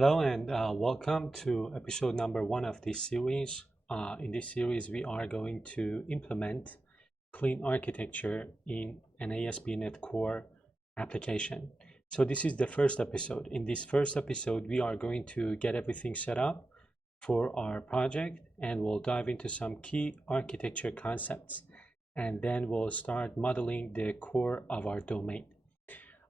Hello and welcome to episode number 1 of this series. In this series, we are going to implement clean architecture in an ASP.NET Core application. So this is the first episode. In this first episode, we are going to get everything set up for our project, and we'll dive into some key architecture concepts, and then we'll start modeling the core of our domain.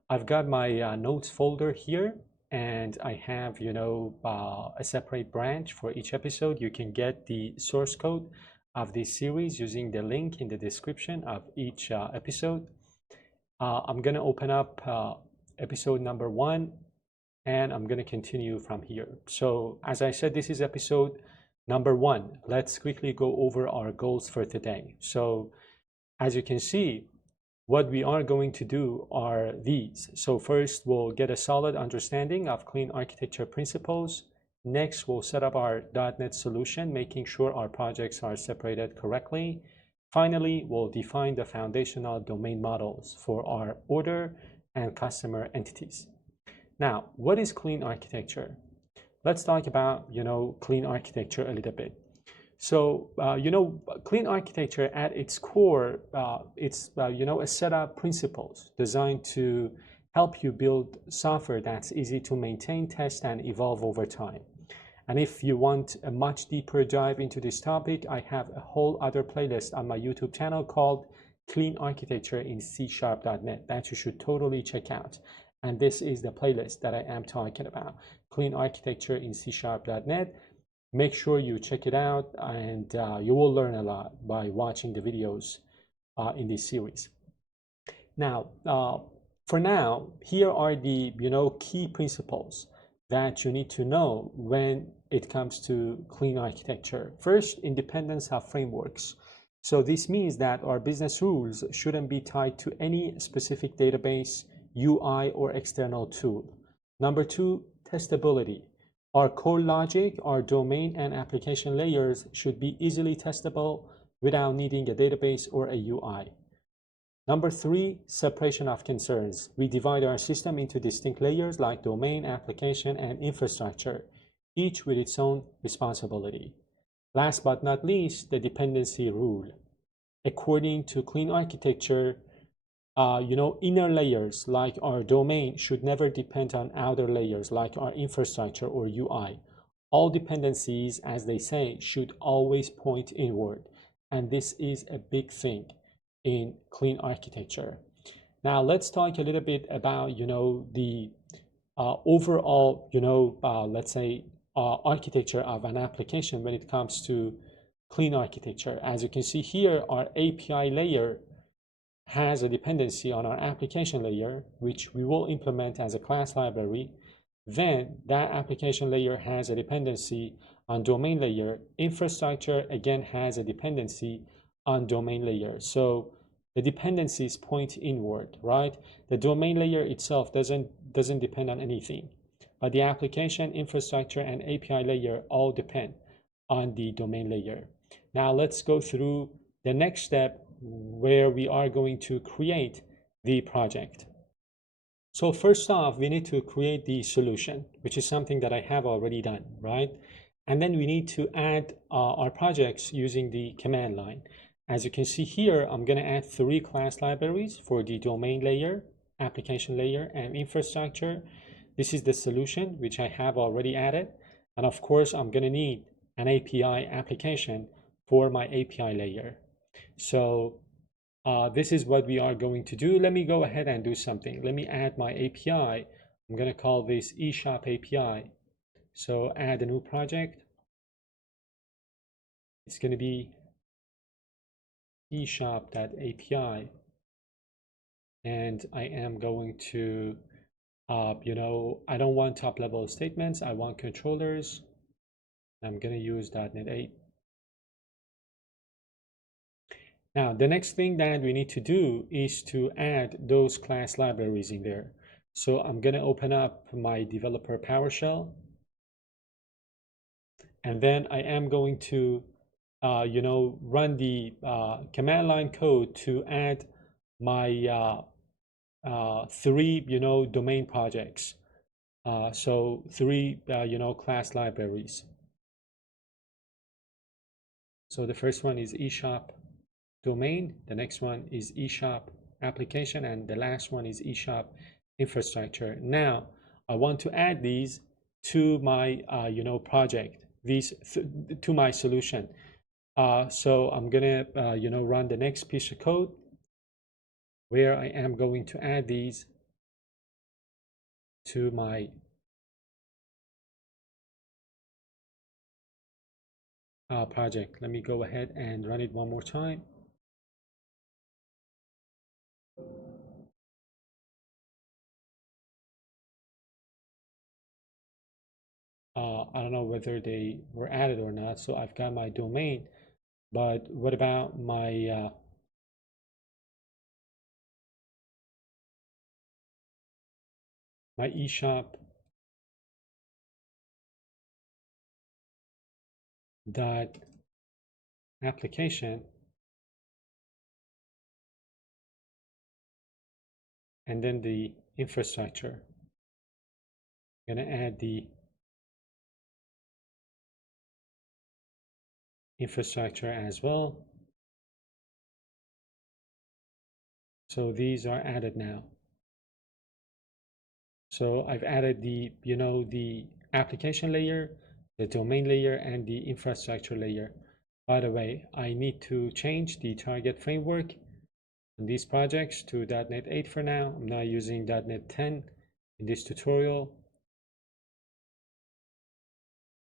I've got my notes folder here, and I have, a separate branch for each episode. You can get the source code of this series using the link in the description of each episode. I'm going to open up episode number 1, and I'm going to continue from here. So as I said, this is episode number 1. Let's quickly go over our goals for today. So as you can see, what we are going to do are these. So first, we'll get a solid understanding of clean architecture principles. Next, we'll set up our .NET solution, making sure our projects are separated correctly. Finally, we'll define the foundational domain models for our order and customer entities. Now, what is clean architecture? Let's talk about, clean architecture a little bit. So, clean architecture at its core, it's, a set of principles designed to help you build software that's easy to maintain, test, and evolve over time. And if you want a much deeper dive into this topic, I have a whole other playlist on my YouTube channel called Clean Architecture in C#.NET that you should totally check out. And this is the playlist that I am talking about, Clean Architecture in C#.NET. Make sure you check it out, and you will learn a lot by watching the videos in this series. Now, for now, here are the key principles that you need to know when it comes to clean architecture. First, independence of frameworks. So this means that our business rules shouldn't be tied to any specific database, UI, or external tool. Number 2, testability. Our core logic, our domain and application layers should be easily testable without needing a database or a UI. Number 3, separation of concerns. We divide our system into distinct layers like domain, application, and infrastructure, each with its own responsibility. Last but not least, the dependency rule. According to clean architecture, inner layers like our domain should never depend on outer layers like our infrastructure or UI. All dependencies, as they say, should always point inward. And this is a big thing in clean architecture. Now let's talk a little bit about, the overall, let's say, architecture of an application when it comes to clean architecture. As you can see here, our API layer has a dependency on our application layer, which we will implement as a class library. Then that application layer has a dependency on domain layer. Infrastructure again has a dependency on domain layer. So the dependencies point inward, right? The domain layer itself doesn't depend on anything, but the application, infrastructure, and API layer all depend on the domain layer. Now let's go through the next step, where we are going to create the project. So first off, we need to create the solution, which is something that I have already done, right? And then we need to add our projects using the command line. As you can see here, I'm going to add 3 class libraries for the domain layer, application layer, and infrastructure. This is the solution, which I have already added. And of course, I'm going to need an API application for my API layer. So this is what we are going to do. Let me go ahead and do something. Let me add my API. I'm going to call this eShop API. So add a new project. It's going to be eShop.api. And I am going to, I don't want top level statements. I want controllers. I'm going to use .NET 8. Now, the next thing that we need to do is to add those class libraries in there. So I'm going to open up my developer PowerShell. And then I am going to, run the command line code to add my 3, domain projects. So three, class libraries. So the first one is eShop domain, the next one is eShop application, and the last one is eShop infrastructure. Now, I want to add these to my, project, these to my solution. So I'm gonna, run the next piece of code where I am going to add these to my project. Let me go ahead and run it one more time. I don't know whether they were added or not. So I've got my domain, but what about my my eShop dot application, and then the infrastructure. I'm going to add the infrastructure as well. So these are added now. So I've added the, the application layer, the domain layer, and the infrastructure layer. By the way, I need to change the target framework in these projects to .NET 8 for now. I'm not using .NET 10 in this tutorial.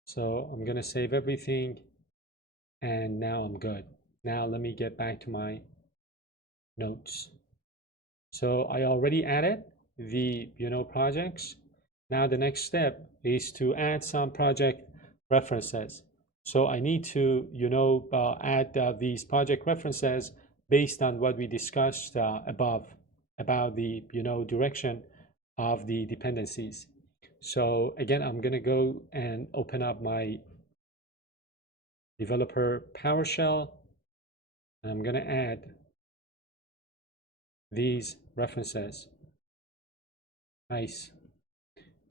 So I'm going to save everything, and now I'm good. Now let me get back to my notes. So I already added the, projects. Now the next step is to add some project references. So I need to, add these project references based on what we discussed above about the, direction of the dependencies. So again, I'm going to go and open up my developer PowerShell, and I'm going to add these references. Nice.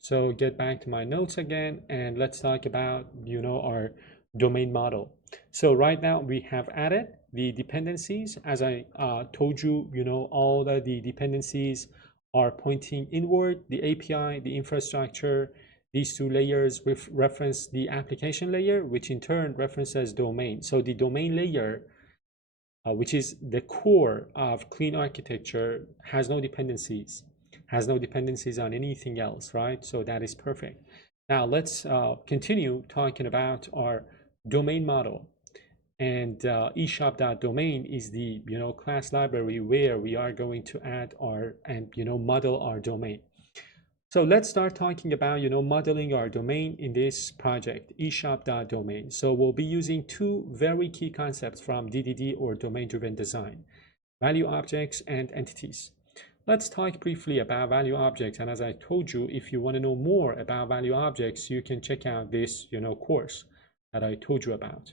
So get back to my notes again, and let's talk about, our domain model. So right now we have added the dependencies. As I told you, all the dependencies are pointing inward. The API, the infrastructure, these two layers reference the application layer, which in turn references domain. So the domain layer, which is the core of clean architecture, has no dependencies on anything else, right? So that is perfect. Now let's continue talking about our domain model. And eShop.domain is the, class library where we are going to add our and, model our domain. So let's start talking about, modeling our domain in this project, eShop.domain. So we'll be using two very key concepts from DDD, or domain-driven design: value objects and entities. Let's talk briefly about value objects. And as I told you, if you want to know more about value objects, you can check out this, course that I told you about.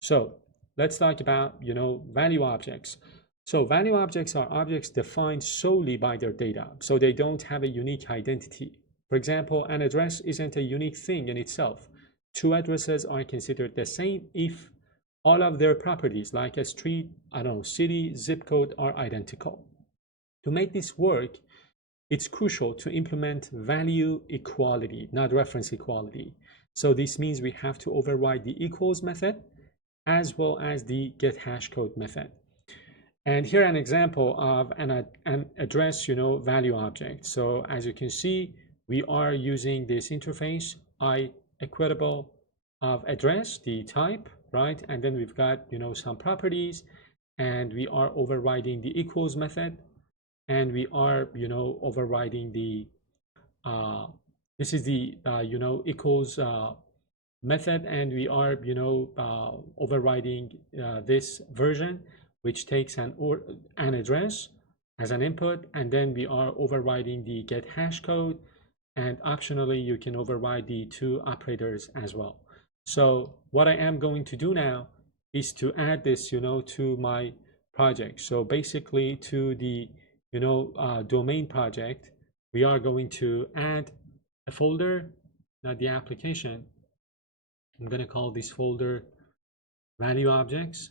So let's talk about, value objects. So value objects are objects defined solely by their data. So they don't have a unique identity. For example, an address isn't a unique thing in itself. Two addresses are considered the same if all of their properties, like a street, city, zip code, are identical. To make this work, it's crucial to implement value equality, not reference equality. So this means we have to override the equals method as well as the get hash code method. And here an example of an address, value object. So as you can see, we are using this interface, equatable of address, the type, right? And then we've got, some properties, and we are overriding the equals method, and we are, overriding the, this is the, equals method, and we are, overriding this version, which takes an address as an input, and then we are overriding the get hash code, and optionally you can override the two operators as well. So what I am going to do now is to add this, to my project. So basically to the, domain project, we are going to add a folder, not the application. I'm going to call this folder value objects,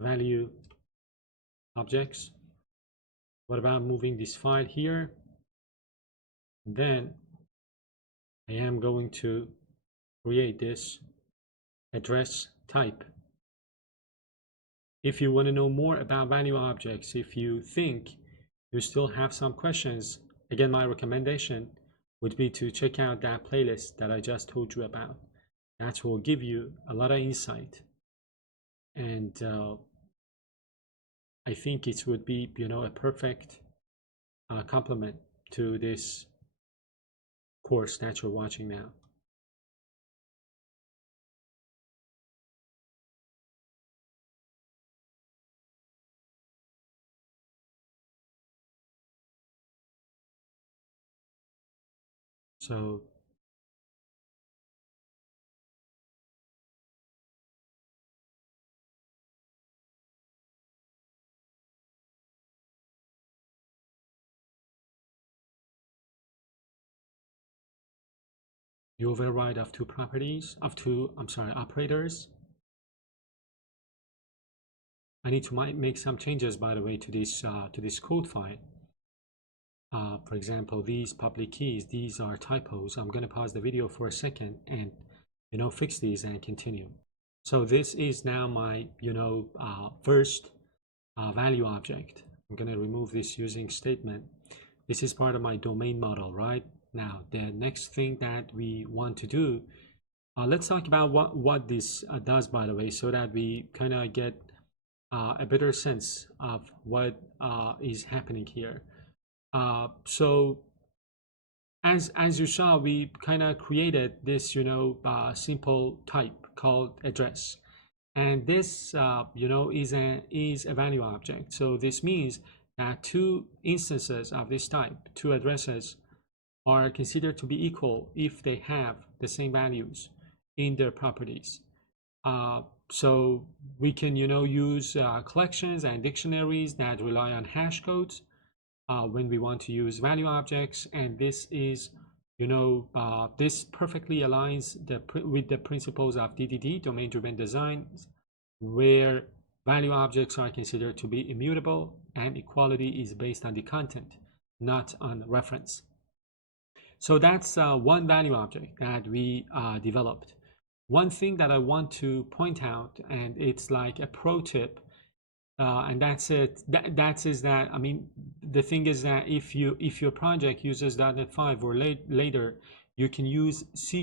value objects. What about moving this file here? Then I am going to create this address type. If you want to know more about value objects, if you think you still have some questions, again, my recommendation would be to check out that playlist that I just told you about. That will give you a lot of insight. And I think it would be, a perfect complement to this course that you're watching now. So you override of two properties, operators. I need to make some changes, by the way, to this code file. For example, these public keys, these are typos. I'm going to pause the video for a second and fix these and continue. So this is now my first value object. I'm going to remove this using statement. This is part of my domain model, right? Now the next thing that we want to do, let's talk about what this does, by the way, so that we kind of get a better sense of what is happening here. So as you saw, we kind of created this simple type called address, and this is a value object. So this means that two instances of this type, two addresses, are considered to be equal if they have the same values in their properties. So we can use collections and dictionaries that rely on hash codes when we want to use value objects, and this is this perfectly aligns with the principles of DDD, domain driven design, where value objects are considered to be immutable and equality is based on the content, not on reference. So that's one value object that we developed. One thing that I want to point out, and it's like a pro tip, and that's it. I mean, the thing is that if your project uses .NET 5 or later, you can use C#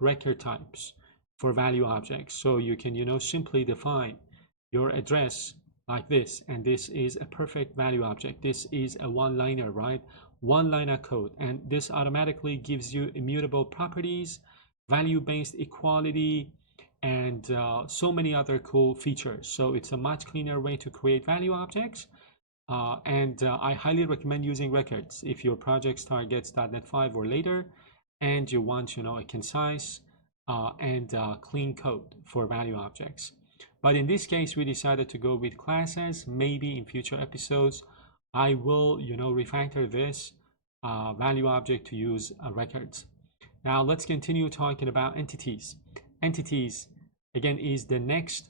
record types for value objects. So you can simply define your address like this, and this is a perfect value object. This is a one-liner, right? One-liner code, and this automatically gives you immutable properties, value-based equality, and so many other cool features. So it's a much cleaner way to create value objects, and I highly recommend using records if your project targets .NET 5 or later and you want a concise and clean code for value objects. But in this case, we decided to go with classes. Maybe in future episodes I will refactor this value object to use records. Now let's continue talking about entities. Entities, again, is the next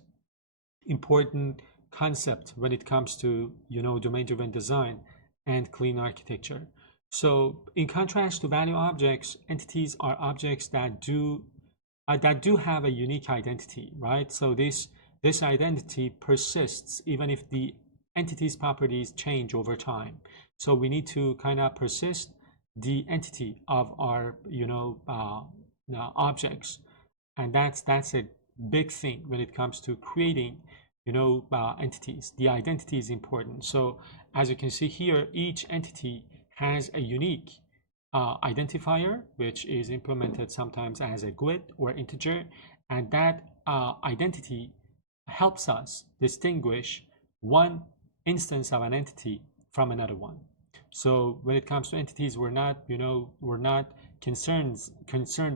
important concept when it comes to domain-driven design and clean architecture. So in contrast to value objects, entities are objects that do have a unique identity, right? So this identity persists even if the entity's properties change over time. So we need to kind of persist the entity of our objects, and that's a big thing when it comes to creating entities. The identity is important. So as you can see here, each entity has a unique identifier, which is implemented sometimes as a GUID or integer, and that identity helps us distinguish one instance of an entity from another one. So when it comes to entities, we're not concerned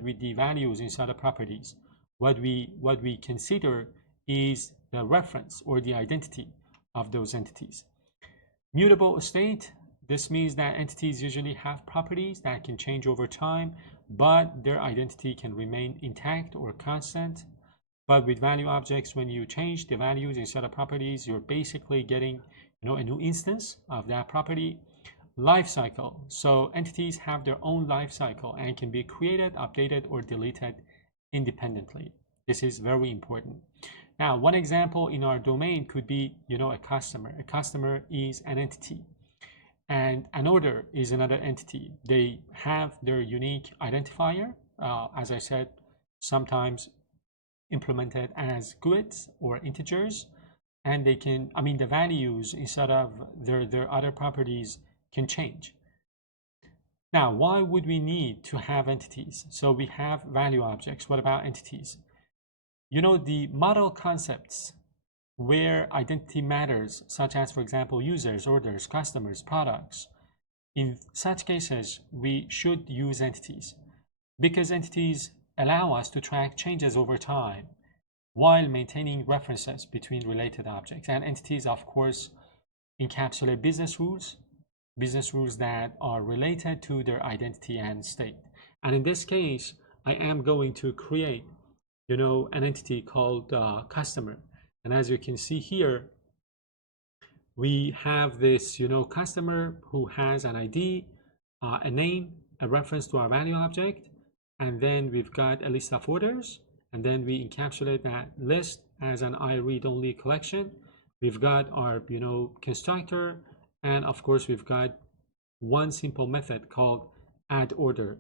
with the values inside the properties. What we consider is the reference or the identity of those entities. Mutable state, This means that entities usually have properties that can change over time, but their identity can remain intact or constant. But with value objects, when you change the values instead of properties, you're basically getting a new instance of that property. Life cycle. So entities have their own life cycle and can be created, updated, or deleted independently. This is very important. Now, one example in our domain could be, a customer. A customer is an entity, and an order is another entity. They have their unique identifier, as I said, sometimes implemented as GUIDs or integers, and they can, the values instead of their other properties can change. Now, why would we need to have entities? So we have value objects. What about entities? The model concepts where identity matters, such as, for example, users, orders, customers, products. In such cases, we should use entities because entities allow us to track changes over time while maintaining references between related objects. And entities, of course, encapsulate business rules that are related to their identity and state. And in this case, I am going to create, an entity called customer. And as you can see here, we have this, customer who has an ID, a name, a reference to our value object, and then we've got a list of orders, and then we encapsulate that list as an I-read-only collection. We've got our, constructor, and of course we've got one simple method called add order.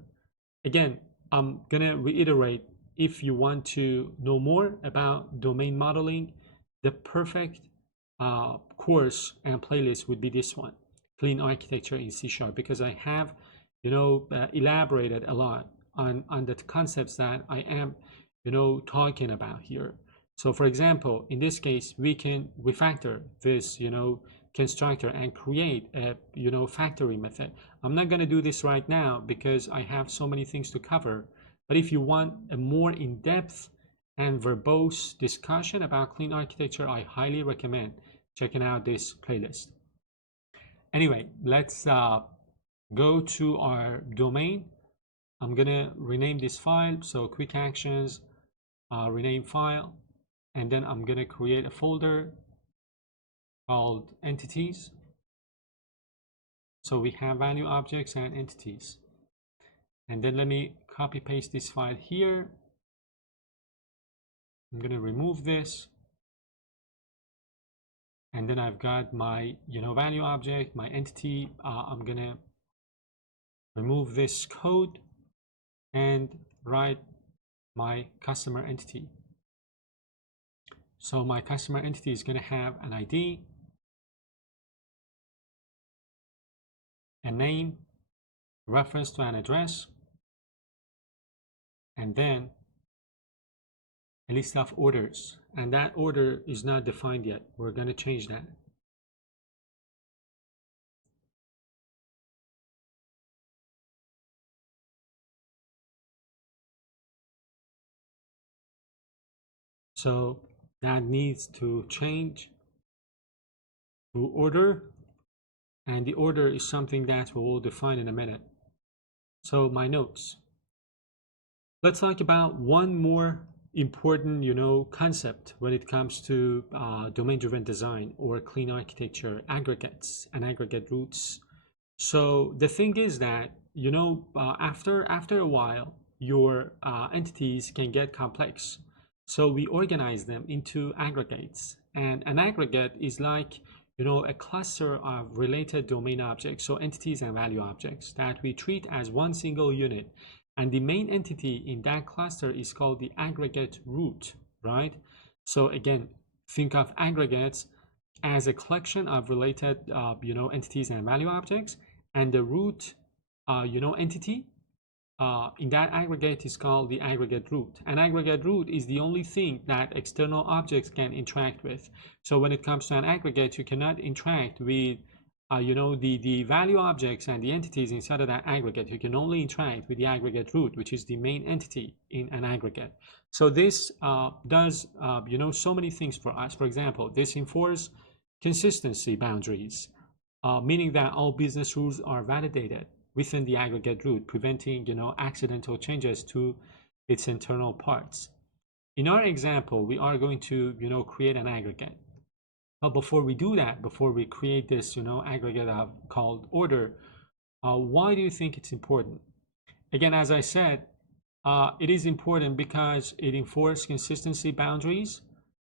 Again, I'm gonna reiterate, if you want to know more about domain modeling, the perfect course and playlist would be this one, Clean Architecture in C#, because I have, elaborated a lot on the concepts that I am, talking about here. So for example, in this case, we can refactor this, constructor and create a, factory method. I'm not going to do this right now because I have so many things to cover. But if you want a more in-depth and verbose discussion about clean architecture, I highly recommend checking out this playlist. Anyway, let's go to our domain. I'm gonna rename this file. So quick actions, rename file, and then I'm gonna create a folder called entities. So we have value objects and entities. And then let me copy paste this file here. I'm gonna remove this. And then I've got my, value object, my entity. I'm gonna remove this code and write my customer entity. So my customer entity is gonna have an ID, a name, reference to an address, and then a list of orders. And that order is not defined yet. We're going to change that. So that needs to change to order. And the order is something that we will define in a minute. So my notes. Let's talk about one more important, concept when it comes to domain-driven design or clean architecture, aggregates and aggregate roots. So the thing is that, after a while, your entities can get complex. So we organize them into aggregates, and an aggregate is like, a cluster of related domain objects, so entities and value objects that we treat as one single unit. And the main entity in that cluster is called the aggregate root, right? So again, think of aggregates as a collection of related, entities and value objects, and the root, entity in that aggregate is called the aggregate root. An aggregate root is the only thing that external objects can interact with. So when it comes to an aggregate, you cannot interact with the value objects and the entities inside of that aggregate. You can only interact with the aggregate root, which is the main entity in an aggregate. So this does so many things for us. For example, this enforces consistency boundaries. meaning that all business rules are validated within the aggregate root, preventing accidental changes to its internal parts. In our example, we are going to create an aggregate. But before we do that, before we create this aggregate called order, why do you think it's important? Again, as I said, it is important because it enforces consistency boundaries,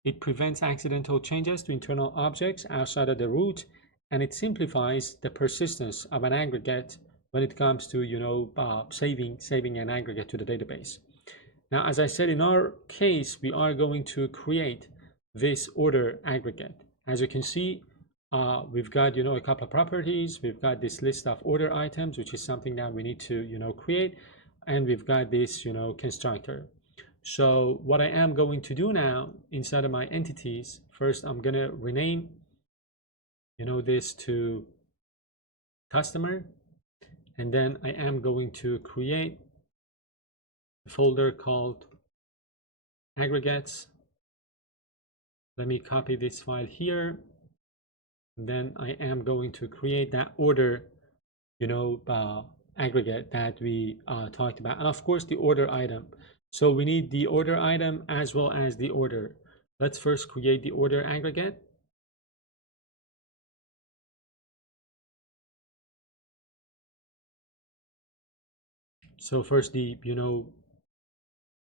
it prevents accidental changes to internal objects outside of the root, and it simplifies the persistence of an aggregate when it comes to saving an aggregate to the database. Now, as I said, in our case, we are going to create this order aggregate. As you can see, we've got a couple of properties. We've got this list of order items, which is something that we need to create, and we've got this constructor. So what I am going to do now inside of my entities, first I'm gonna rename this to customer, and then I am going to create a folder called aggregates. Let me copy this file here, and then I am going to create that order aggregate that we talked about, and of course the order item. So we need the order item as well as the order. Let's first create the order aggregate. So first the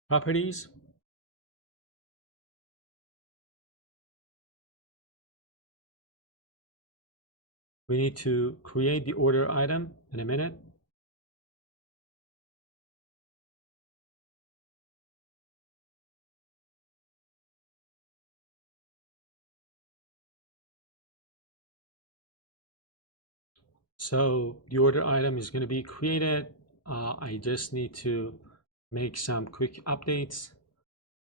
properties. We need to create the order item in a minute. So the order item is going to be created. I just need to make some quick updates.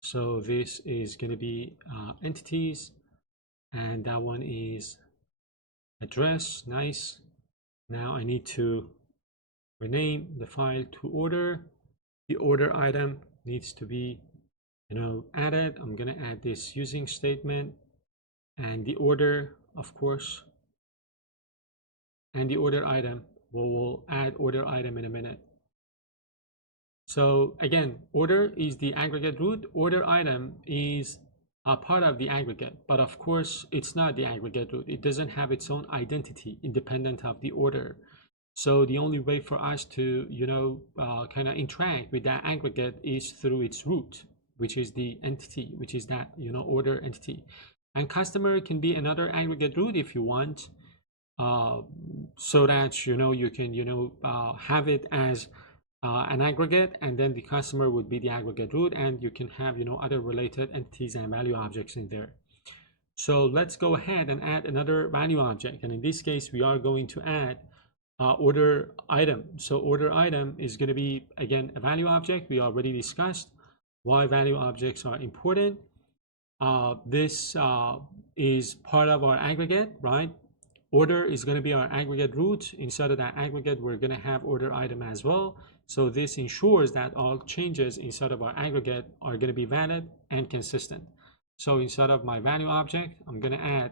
So this is going to be entities, and that one is address. Nice. Now I need to rename the file to order. The order item needs to be added. I'm going to add this using statement, and the order, of course, and the order item. We'll add order item in a minute. So again, order is the aggregate root. Order item is a part of the aggregate, but of course it's not the aggregate root. It doesn't have its own identity independent of the order. So the only way for us to kind of interact with that aggregate is through its root, which is the entity, which is that order entity. And customer can be another aggregate root if you want, so that you can have it as an aggregate, and then the customer would be the aggregate root, and you can have other related entities and value objects in there. So let's go ahead and add another value object, and in this case we are going to add order item. So order item is going to be again a value object. We already discussed why value objects are important. This is part of our aggregate, right? Order is going to be our aggregate root. Inside of that aggregate, we're going to have order item as well. So this ensures that all changes inside of our aggregate are going to be valid and consistent. So inside of my value object, I'm going to add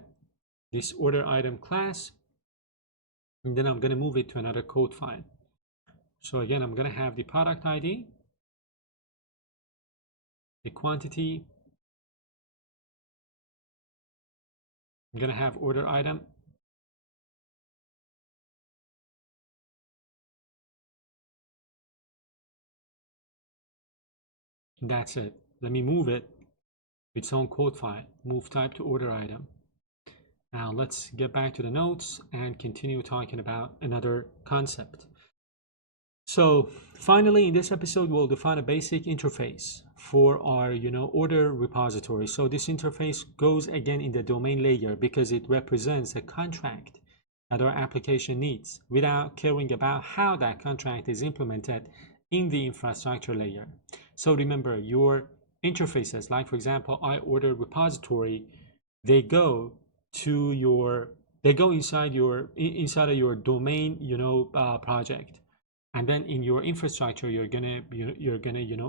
this order item class, and then I'm going to move it to another code file. So again, I'm going to have the product ID, the quantity. I'm going to have order item. That's it. Let me move it, its own code file, move type to order item. Now let's get back to the notes and continue talking about another concept. So finally, in this episode, we'll define a basic interface for our order repository. So this interface goes again in the domain layer because it represents a contract that our application needs without caring about how that contract is implemented in the infrastructure layer. So remember, your interfaces, like for example, I order repository, they go inside of your domain project, and then in your infrastructure you're gonna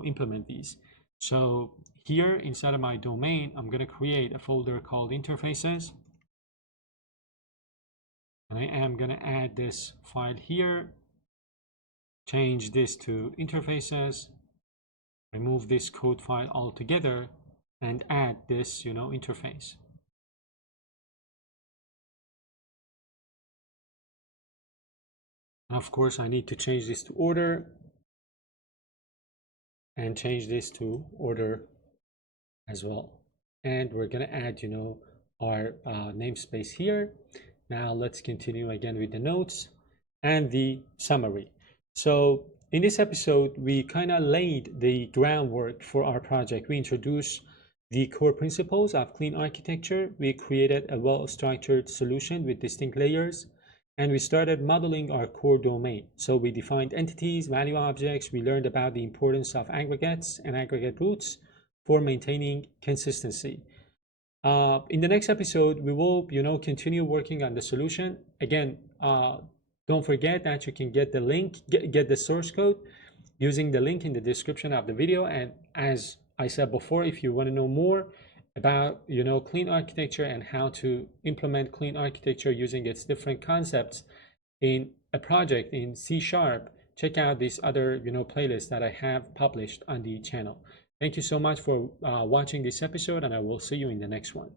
implement these. So here inside of my domain, I'm gonna create a folder called interfaces. And I am going to add this file here, change this to interfaces, remove this code file altogether, and add this, interface. And of course, I need to change this to order and change this to order as well. And we're going to add, our namespace here. Now let's continue again with the notes and the summary. So in this episode, we kind of laid the groundwork for our project. We introduced the core principles of clean architecture. We created a well-structured solution with distinct layers, and we started modeling our core domain. So we defined entities, value objects. We learned about the importance of aggregates and aggregate roots for maintaining consistency. In the next episode, we will, continue working on the solution. Again, don't forget that you can get the link, get the source code using the link in the description of the video. And as I said before, if you want to know more about, clean architecture and how to implement clean architecture using its different concepts in a project in C#, check out these other, playlists that I have published on the channel. Thank you so much for watching this episode, and I will see you in the next one.